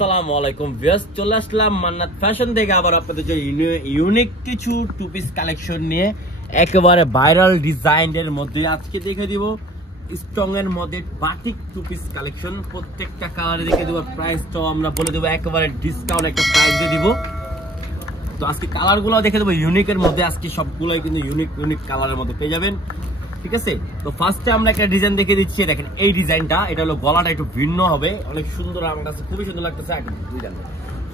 আসসালামু আলাইকুম ভিউয়ার্স, চলে আসলাম মান্নাত ফ্যাশন থেকে আবার আপনাদের জন্য ইউনিক কিছু টু পিস কালেকশন নিয়ে একেবারে ভাইরাল ডিজাইনের মধ্যে আজকে দেখে দিব স্ট্রং এর মধ্যে বাটিক টু পিস কালেকশন। প্রত্যেকটা কালারে দেখে দেবো, প্রাইসটাও আমরা বলে দেবো একেবারে ডিসকাউন্ট একটা প্রাইস দিয়ে দিব। তো আজকে কালারগুলো দেখে দেবো ইউনিকের মধ্যে, আজকে সবগুলোই কিন্তু ইউনিক কালারের মধ্যে পেয়ে যাবেন, ঠিক আছে। তো ফার্স্টে আমরা একটা ডিজাইন দেখে দিচ্ছি, দেখেন এই ডিজাইনটা, এটা হলো গলাটা একটু ভিন্ন হবে, অনেক সুন্দর, আমার কাছে খুবই সুন্দর লাগতেছে,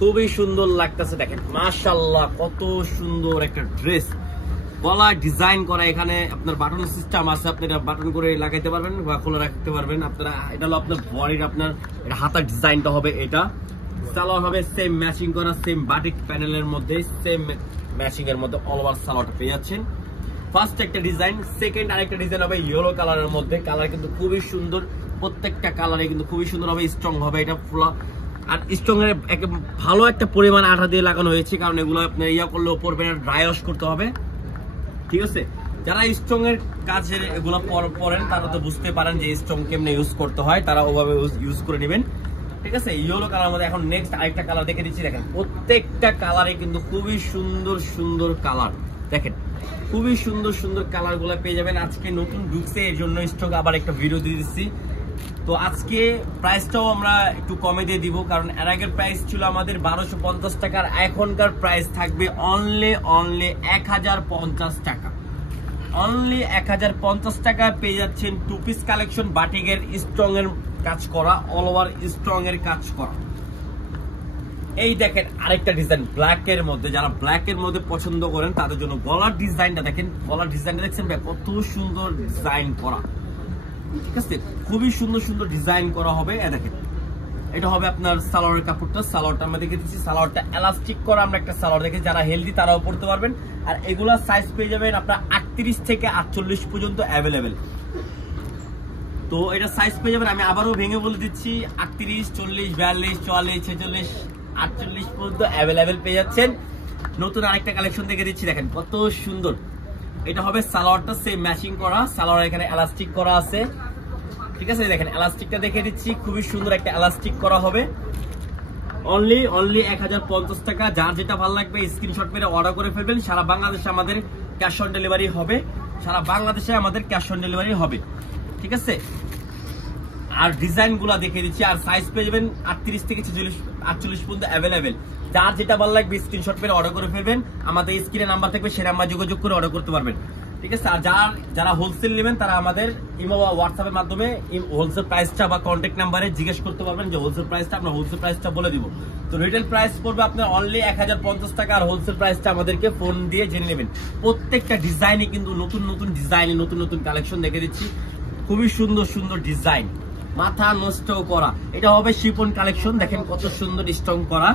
খুবই সুন্দর লাগতেছে। দেখেন মাশাআল্লাহ কত সুন্দর একটা ড্রেস, গলা ডিজাইন করা, এখানে আপনার বাটন সিস্টেম আছে, আপনি এটা বাটন করে লাগাইতে পারবেন বা খোলা রাখতে পারবেন আপনারা। এটা হলো আপনার বডির, আপনার এটা হাতার ডিজাইনটা হবে, এটা সালোয়ার হবে সেম ম্যাচিং করা, সেম বাটিক প্যানেলের মধ্যে, সেম ম্যাচিং এর মধ্যে অল ওভার সালোয়ারটা পেয়ে যাচ্ছেন। ফার্স্ট একটা ডিজাইন, সেকেন্ড আরেকটা ডিজাইন হবে ইয়েলো কালারের মধ্যে, কালার কিন্তু খুবই সুন্দর, প্রত্যেকটা কালারে কিন্তু খুবই সুন্দর হবে, স্ট্রং হবে এটা ফুলা। আর স্ট্রং এর ভালো একটা পরিমাণ আঠা দিয়ে লাগানো হয়েছে, কারণ এগুলো আপনার ইয়া করলে পরবে না, ড্রাই ওয়াশ করতে হবে, ঠিক আছে। যারা স্ট্রং এর কাজের এগুলো পরেন তারা তো বুঝতে পারেন যে স্ট্রং কেমনে ইউজ করতে হয়, তারা ওভাবে ইউজ করে নেবেন, ঠিক আছে। ইয়েলো কালার মধ্যে এখন নেক্সট আরেকটা কালার দেখে দিচ্ছি। দেখেন প্রত্যেকটা কালারে কিন্তু খুবই সুন্দর সুন্দর কালার, দেখেন খুবই সুন্দর সুন্দর কালার গুলা পেয়ে যাবেন। আজকে নতুন ঢুকছে, এর জন্য স্টক আবার একটা ভিডিও দিয়ে দিচ্ছি। তো আজকে প্রাইসটাও আমরা একটু কমে দিয়ে দিব, কারণ এর আগের প্রাইস ছিল আমাদের 1250 টাকার, এখনকার প্রাইস থাকবে অনলি 1050 টাকা। অনলি 1050 টাকা পেয়ে যাচ্ছেন টু পিস কালেকশন, বাটিকের স্ট্রং এর কাজ করা, অল ওভার স্ট্রং এর কাজ করা। এই দেখেন আরেকটা ডিজাইন ব্ল্যাক এর মধ্যে, যারা ব্ল্যাক এর মধ্যে পছন্দ করেন তাদের জন্য গলার ডিজাইনটা দেখেন, গলার ডিজাইনটা দেখছেন কত সুন্দর ডিজাইন করা, ঠিক আছে, খুবই সুন্দর সুন্দর ডিজাইন করা হবে। দেখেন এটা হবে আপনার সালোয়ারের কাপড়টা, সালোয়ারটা আমরা দেখে দিচ্ছি, সালোয়ারটা এলাস্টিক করা আমরা একটা সালোয়ার দেখে, যারা হেলদি তারাও পড়তে পারবেন। আর এগুলা সাইজ পেয়ে যাবেন আপনার 38 থেকে 48 পর্যন্ত অ্যাভেলেবেল। তো এটা সাইজ পেয়ে যাবেন, আমি আবারও ভেঙে বলে দিচ্ছি, 38, 40, 42, 44, 46, 48 পর্যন্ত অ্যাভেলেবেল পেয়ে যাচ্ছেন। নতুন আরেকটা কালেকশন দেখে দিচ্ছি, দেখেন কত সুন্দর, এটা হবে সালোয়ারটা সেম ম্যাচিং করা, সালোয়ার এখানে এলাস্টিক করা আছে, ঠিক আছে। দেখেন এলাস্টিকটা দেখে দিচ্ছি, খুবই সুন্দর একটা এলাস্টিক করা হবে। অনলি 1050 টাকা। যার যেটা ভালো লাগবে স্ক্রিনশট মেরে অর্ডার করে ফেলবেন। সারা বাংলাদেশে আমাদের ক্যাশ অন ডেলিভারি হবে, সারা বাংলাদেশে আমাদের ক্যাশ অন ডেলিভারি হবে, ঠিক আছে। আর ডিজাইন গুলা দেখে দিচ্ছি, আর সাইজ পেয়ে যাবেন 38 থেকে 48 পর্যন্ত অ্যাভেলেবেল। যার যেটা ভালো লাগবে স্ক্রিনশট মেরে অর্ডার করে ফেলবেন, আমাদের স্ক্রিনে নাম্বার থাকবে, সেই নাম্বার যোগাযোগ করে অর্ডার করতে পারবেন, ঠিক আছে। আর যারা হোলসেল নেবেন তারা আমাদের ইমো বা হোয়াটসঅ্যাপের মাধ্যমে হোলসেল প্রাইসটা বা কন্ট্যাক্ট নাম্বারে জিজ্ঞেস করতে পারবেন যে হোলসেল প্রাইসটা, আমরা হোলসেল প্রাইসটা বলে দিব। তো রিটেল প্রাইস পড়বে আপনার অনলি 1050 টাকা, আর হোলসেল প্রাইসটা আমাদেরকে ফোন দিয়ে জেনে নেবেন। প্রত্যেকটা ডিজাইনে কিন্তু নতুন নতুন ডিজাইনে নতুন নতুন কালেকশন দেখে দিচ্ছি, খুবই সুন্দর সুন্দর ডিজাইন, মাথা নষ্ট করা। এটা হবে শিফন কালেকশন, দেখেন কত সুন্দর স্ট্রং করা।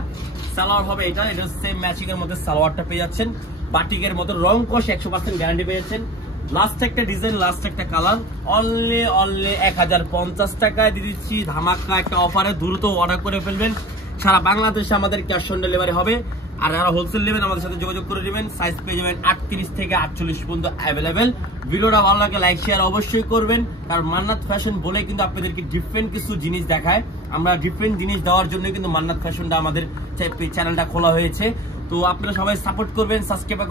সালোয়ার হবে এটা সেম ম্যাচিং এর মধ্যে সালোয়ারটা পেয়ে যাচ্ছেন, বাটিকের মতো রং কষ 100% গ্যারান্টি পেয়ে যাচ্ছেন। লাস্ট একটা ডিজাইন, লাস্ট একটা কালার, অনলি 1050 টাকায় দিয়ে দিচ্ছি ধামাকা একটা অফারে। দ্রুত অর্ডার করে ফেলবেন, সারা বাংলাদেশে আমাদের ক্যাশ অন ডেলিভারি হবে। আর যারা হোলসেল নেবেন আমাদের সাথে যোগাযোগ করে নেবেন, সাইজ পেয়ে যাবেন 38 থেকে 48 পর্যন্ত অ্যাভেলেবেল। ভিডিওটা ভালো লাগে লাইক শেয়ার অবশ্যই করবেন, কারণ মান্নাত ফ্যাশন বলে কিন্তু আপনাদেরকে ডিফারেন্ট কিছু জিনিস দেখায়, আমরা ডিফারেন্ট জিনিস দেওয়ার জন্য কিন্তু মান্নাত ফ্যাশনটা আমাদের চ্যানেলটা খোলা হয়েছে। তো আপনারা সবাই সাপোর্ট করবেন, সাবস্ক্রাইব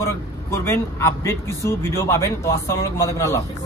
করবেন, আপডেট কিছু ভিডিও পাবেন। তো আসসালামু আলাইকুম, আল্লাহ হাফেজ।